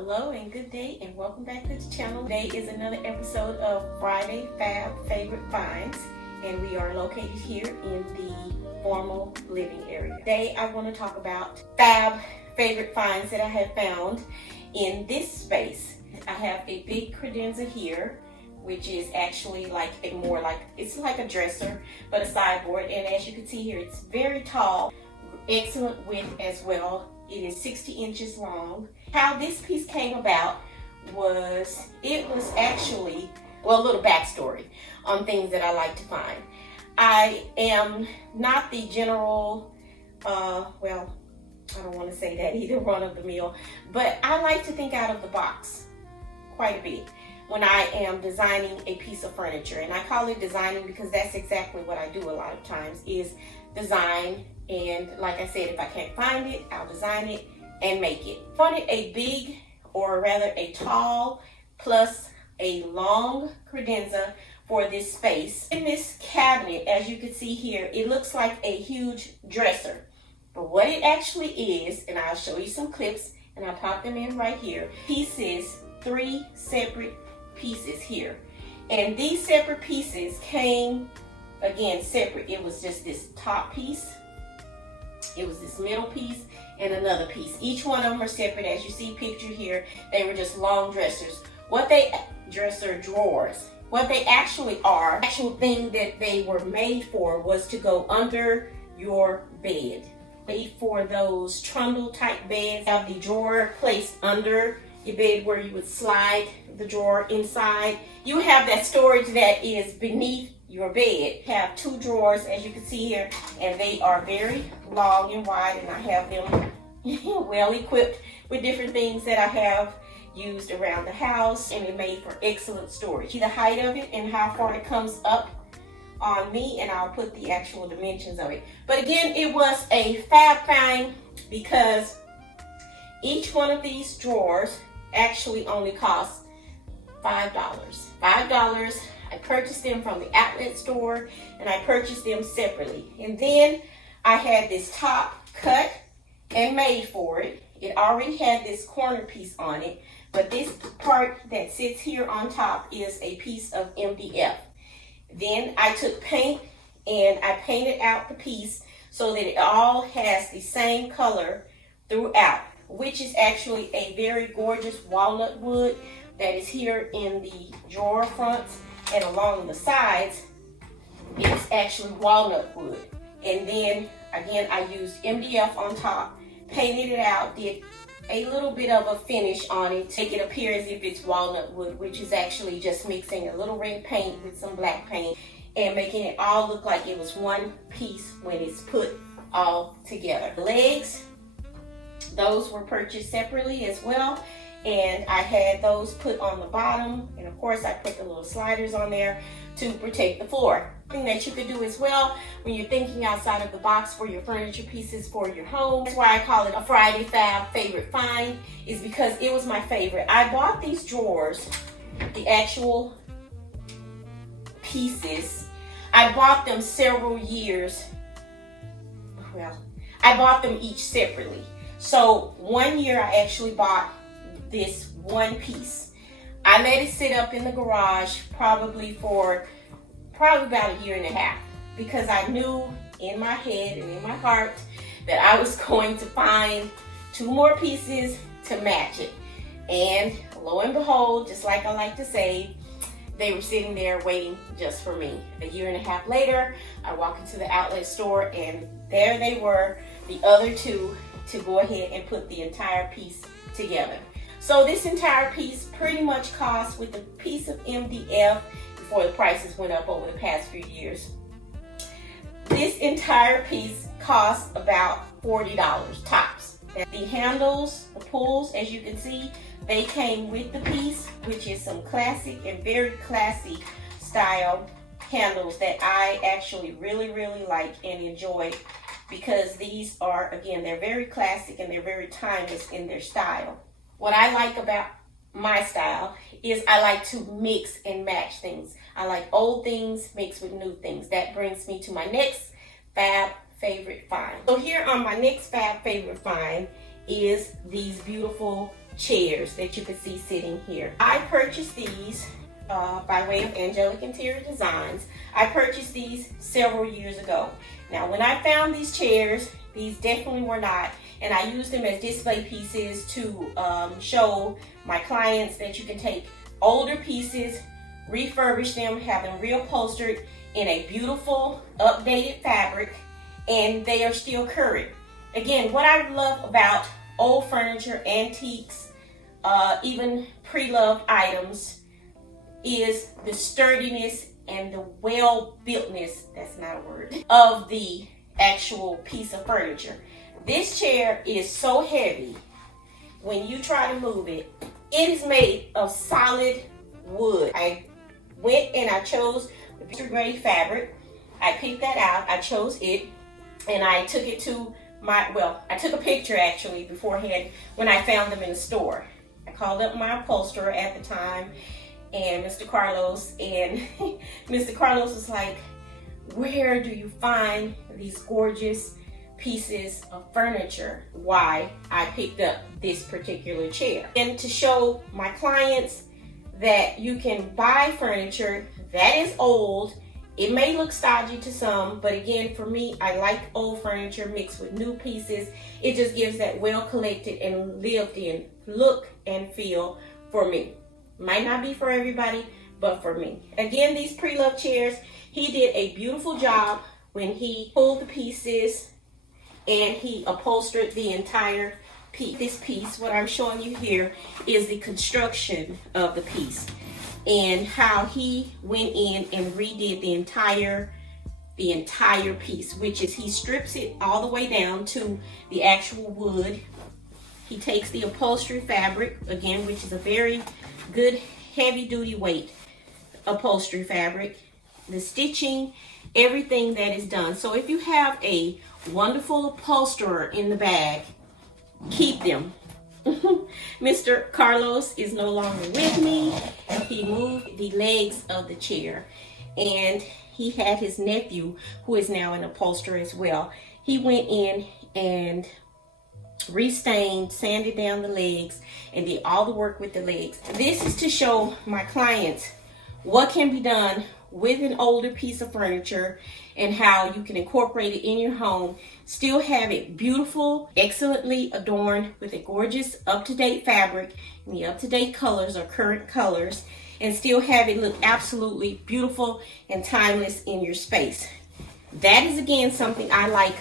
Hello and good day and welcome back to the channel. Today is another episode of Friday Fab Favorite Finds, and we are located here in the formal living area. Today I want to talk about fab favorite finds that I have found in this space. I have a big credenza here, which is actually it's like a dresser, but a sideboard. And as you can see here, it's very tall, excellent width as well. It is 60 inches long. How this piece came about was, it was actually, well, a little backstory on things that I like to find. I am not the general, well, I don't want to say that either, run of the mill, but I like to think out of the box quite a bit when I am designing a piece of furniture. And I call it designing because that's exactly what I do a lot of times, is design. And like I said, if I can't find it, I'll design it and make it. I wanted a big, or rather a tall plus a long credenza for this space. In this cabinet, as you can see here, it looks like a huge dresser. But what it actually is, and I'll show you some clips and I'll pop them in right here. Three separate pieces here. And these separate pieces came, again, separate. It was just this top piece. It was this middle piece and another piece. Each one of them are separate. As you see pictured here, they were just long dressers. Dresser drawers. What they actually are, actual thing that they were made for was to go under your bed. Made for those trundle type beds. Have the drawer placed under your bed where you would slide the drawer inside. You have that storage that is beneath your bed. Have two drawers, as you can see here, and they are very long and wide, and I have them well equipped with different things that I have used around the house, and it made for excellent storage. See the height of it and how far it comes up on me, and I'll put the actual dimensions of it. But again, it was a fab find because each one of these drawers actually only cost $5. $5. I purchased them from the outlet store, and I purchased them separately. And then I had this top cut and made for it. It already had this corner piece on it, but this part that sits here on top is a piece of MDF. Then I took paint and I painted out the piece so that it all has the same color throughout, which is actually a very gorgeous walnut wood that is here in the drawer fronts, and along the sides it's actually walnut wood. And then again, I used MDF on top, painted it out, did a little bit of a finish on it to make it appear as if it's walnut wood, which is actually just mixing a little red paint with some black paint and making it all look like it was one piece when it's put all together. The legs, those were purchased separately as well, and I had those put on the bottom, and of course I put the little sliders on there to protect the floor. Thing that you could do as well when you're thinking outside of the box for your furniture pieces for your home. That's why I call it a Friday Fab Favorite Find, is because it was my favorite. I bought these drawers, the actual pieces. I bought them several years. Well, I bought them each separately. So one year I actually bought this one piece. I let it sit up in the garage probably about a year and a half, because I knew in my head and in my heart that I was going to find two more pieces to match it. And lo and behold, just like I like to say, they were sitting there waiting just for me. A year and a half later, I walked into the outlet store and there they were, the other two, to go ahead and put the entire piece together. So this entire piece pretty much cost, with a piece of MDF, before the prices went up over the past few years, this entire piece cost about $40 tops. The handles, the pulls, as you can see, they came with the piece, which is some classic and very classy style handles that I actually really like and enjoy, because these are, again, they're very classic and they're very timeless in their style. What I like about my style is I like to mix and match things. I like old things mixed with new things. That brings me to my next fab favorite find. So here on my next fab favorite find is these beautiful chairs that you can see sitting here. I purchased these by way of Angelic Interior Designs. I purchased these several years ago. Now, when I found these chairs, these definitely were not, and I used them as display pieces to show my clients that you can take older pieces, refurbish them, have them reupholstered in a beautiful, updated fabric, and they are still current. Again, what I love about old furniture, antiques, even pre-loved items is the sturdiness and the well-builtness, that's not a word, of the actual piece of furniture. This chair is so heavy when you try to move it. It is made of solid wood. I went and I chose the picture grade fabric. I picked that out, I chose it, and I took it to I took a picture actually beforehand when I found them in the store. I called up my upholsterer at the time, and Mr. Carlos, and Mr. Carlos was like, where do you find these gorgeous pieces of furniture? Why I picked up this particular chair. And to show my clients that you can buy furniture that is old. It may look stodgy to some, but again, for me, I like old furniture mixed with new pieces. It just gives that well collected and lived in look and feel for me. Might not be for everybody, but for me. Again, these pre-loved chairs, he did a beautiful job when he pulled the pieces and he upholstered the entire piece. This piece, what I'm showing you here, is the construction of the piece and how he went in and redid the entire piece, which is he strips it all the way down to the actual wood. He takes the upholstery fabric, again, which is a very good heavy duty weight upholstery fabric, the stitching, everything that is done. So if you have a wonderful upholsterer in the bag, keep them. Mr. Carlos is no longer with me. He moved the legs of the chair, and he had his nephew, who is now an upholsterer as well. He went in and restained, sanded down the legs, and did all the work with the legs. This is to show my clients what can be done with an older piece of furniture and how you can incorporate it in your home, still have it beautiful, excellently adorned with a gorgeous up-to-date fabric, and the up-to-date colors are current colors, and still have it look absolutely beautiful and timeless in your space. That is, again, something I like,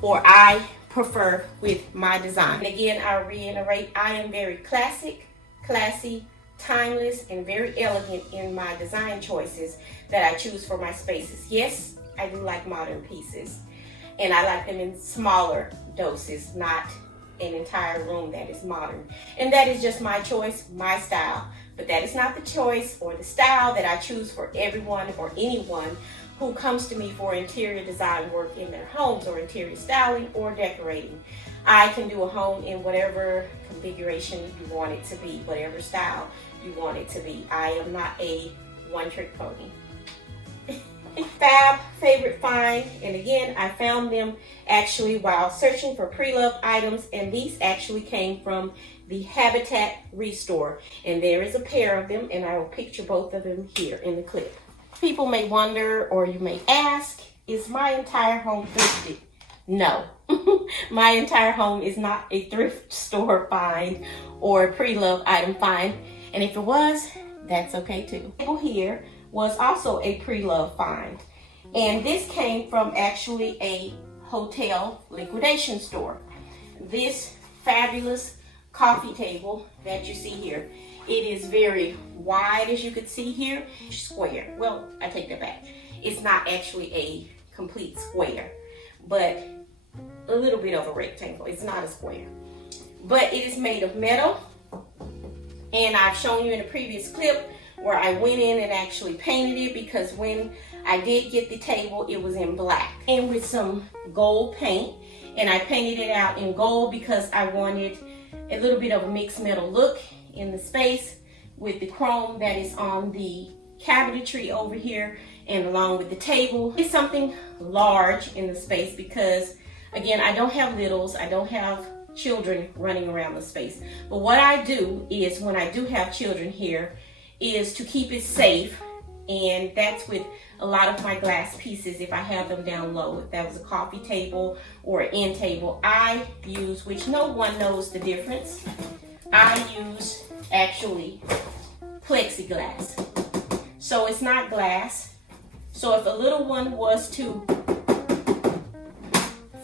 or I prefer with my design. And again, I reiterate, I am very classic, classy, timeless, and very elegant in my design choices that I choose for my spaces. Yes, I do like modern pieces, and I like them in smaller doses, not an entire room that is modern. And that is just my choice, my style. But that is not the choice or the style that I choose for everyone or anyone who comes to me for interior design work in their homes, or interior styling or decorating. I can do a home in whatever configuration you want it to be, whatever style you want it to be. I am not a one-trick pony. Fab Favorite Find, and again, I found them actually while searching for pre-loved items, and these actually came from the Habitat Restore, and there is a pair of them, and I will picture both of them here in the clip. People may wonder, or you may ask, is my entire home thrifted? No. My entire home is not a thrift store find or a pre-loved item find, and if it was, that's okay too. The table here was also a pre-loved find, and this came from actually a hotel liquidation store. This fabulous coffee table that you see here, it is very wide, as you can see here, square. Well, I take that back. It's not actually a complete square, but a little bit of a rectangle. It's not a square, but it is made of metal, and I've shown you in a previous clip where I went in and actually painted it, because when I did get the table, it was in black and with some gold paint, and I painted it out in gold because I wanted a little bit of a mixed metal look in the space with the chrome that is on the cabinetry over here and along with the table. It's something large in the space because, again, I don't have littles, I don't have children running around the space. But what I do is, when I do have children here, is to keep it safe. And that's with a lot of my glass pieces. If I have them down low, if that was a coffee table or an end table, I use, which no one knows the difference, I use actually plexiglass. So it's not glass. So if a little one was to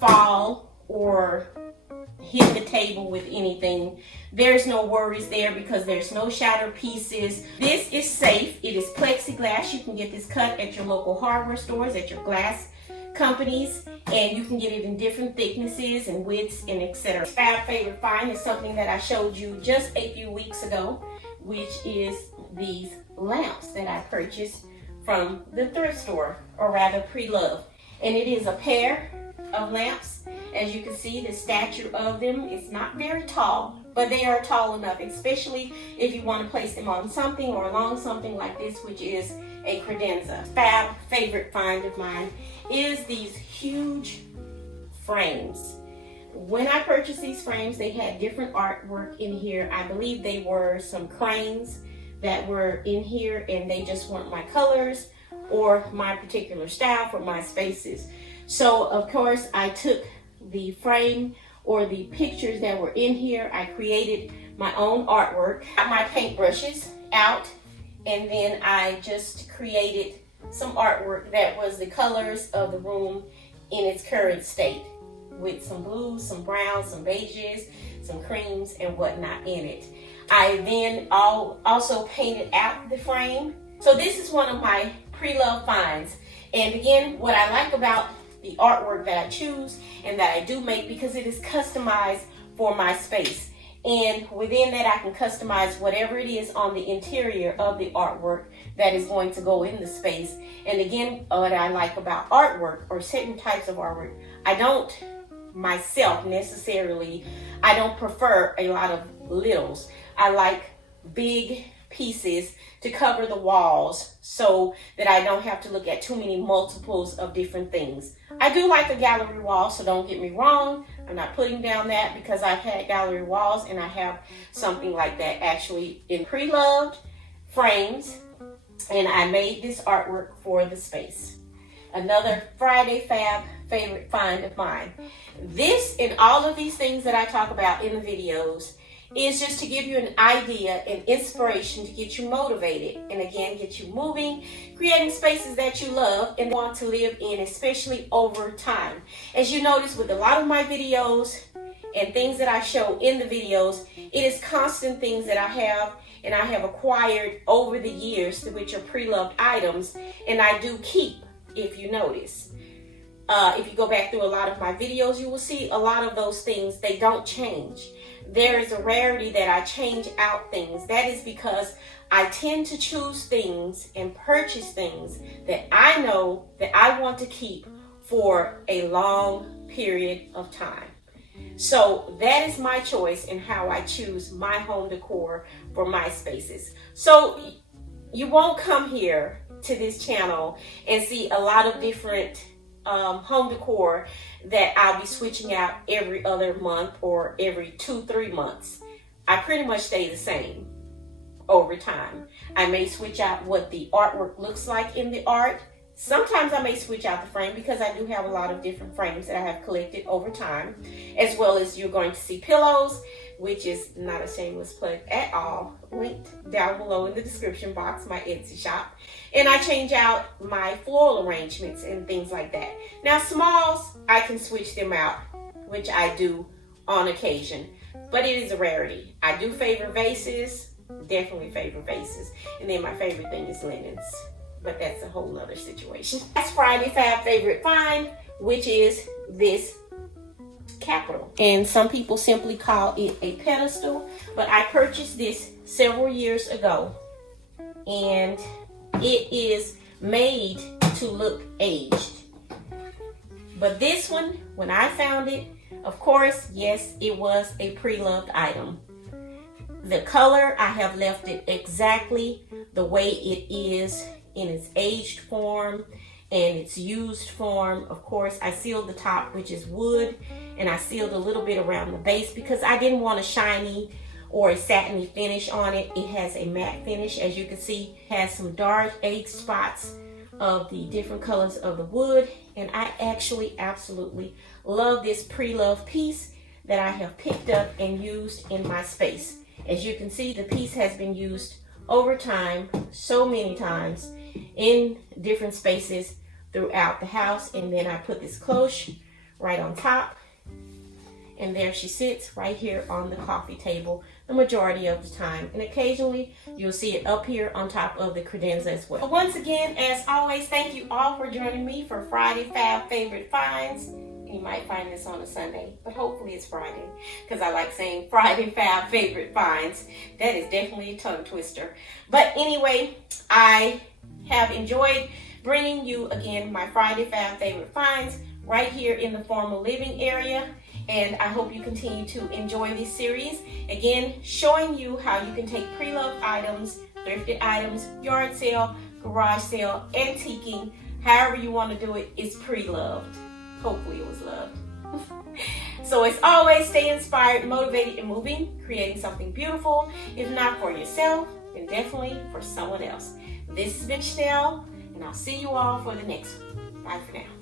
fall or hit the table with anything, there's no worries there because there's no shattered pieces. This is safe. It is plexiglass. You can get this cut at your local hardware stores, at your glass companies, and you can get it in different thicknesses and widths and etc. Fab Favorite Find is something that I showed you just a few weeks ago, which is these lamps that I purchased from the thrift store, or rather pre-loved. And it is a pair of lamps. As you can see, the stature of them is not very tall, but they are tall enough, especially if you want to place them on something or along something like this, which is a credenza. Fab favorite find of mine is these huge frames. When I purchased these frames, they had different artwork in here. I believe they were some cranes that were in here, and they just weren't my colors or my particular style for my spaces. So of course I took the frame or the pictures that were in here. I created my own artwork. Got my paintbrushes out, and then I just created some artwork that was the colors of the room in its current state, with some blues, some browns, some beiges, some creams and whatnot in it. I then also painted out the frame. So this is one of my pre-loved finds. And again, what I like about the artwork that I choose and that I do make, because it is customized for my space. And within that, I can customize whatever it is on the interior of the artwork that is going to go in the space. And again, what I like about artwork, or certain types of artwork, I don't myself necessarily, I don't prefer a lot of littles. I like big pieces to cover the walls so that I don't have to look at too many multiples of different things. I do like a gallery wall, so don't get me wrong. I'm not putting down that, because I've had gallery walls and I have something like that actually in pre-loved frames, and I made this artwork for the space. Another Friday Fab favorite find of mine. This and all of these things that I talk about in the videos is just to give you an idea and inspiration to get you motivated, and again, get you moving, creating spaces that you love and want to live in, especially over time. As you notice with a lot of my videos and things that I show in the videos, it is constant things that I have and I have acquired over the years, which are pre-loved items, and I do keep, if you notice. If you go back through a lot of my videos, you will see a lot of those things, they don't change. There is a rarity that I change out things. That is because I tend to choose things and purchase things that I know that I want to keep for a long period of time. So that is my choice in how I choose my home decor for my spaces. So you won't come here to this channel and see a lot of different home decor that I'll be switching out every other month or every 2-3 months. I pretty much stay the same over time. I may switch out what the artwork looks like in the art. Sometimes I may switch out the frame, because I do have a lot of different frames that I have collected over time, as well as you're going to see pillows, which is not a shameless plug at all, linked down below in the description box, my Etsy shop. And I change out my floral arrangements and things like that. Now smalls, I can switch them out, which I do on occasion, but it is a rarity. I do favor vases, definitely favor vases. And then my favorite thing is linens, but that's a whole nother situation. That's Friday Fab Favorite Find, which is this capital. And some people simply call it a pedestal, but I purchased this several years ago, and it is made to look aged. But this one, when I found it, of course, yes, it was a pre-loved item. The color, I have left it exactly the way it is in its aged form and its used form. Of course, I sealed the top, which is wood, and I sealed a little bit around the base because I didn't want a shiny or a satiny finish on it. It has a matte finish, as you can see. It has some dark aged spots of the different colors of the wood, and I actually absolutely love this pre-loved piece that I have picked up and used in my space. As you can see, the piece has been used over time so many times in different spaces throughout the house. And then I put this cloche right on top, and there she sits right here on the coffee table the majority of the time, and occasionally you'll see it up here on top of the credenza as well. But once again, as always, thank you all for joining me for Friday Fab Favorite Finds. You might find this on a Sunday, but hopefully it's Friday, because I like saying Friday Fab Favorite Finds. That is definitely a tongue twister. But anyway, I have enjoyed bringing you again my Friday Fab Favorite Finds right here in the formal living area. And I hope you continue to enjoy this series. Again, showing you how you can take pre-loved items, thrifted items, yard sale, garage sale, antiquing, however you want to do it, it's pre-loved. Hopefully it was loved. So as always, stay inspired, motivated, and moving, creating something beautiful. If not for yourself, then definitely for someone else. This has been Chanel, and I'll see you all for the next one. Bye for now.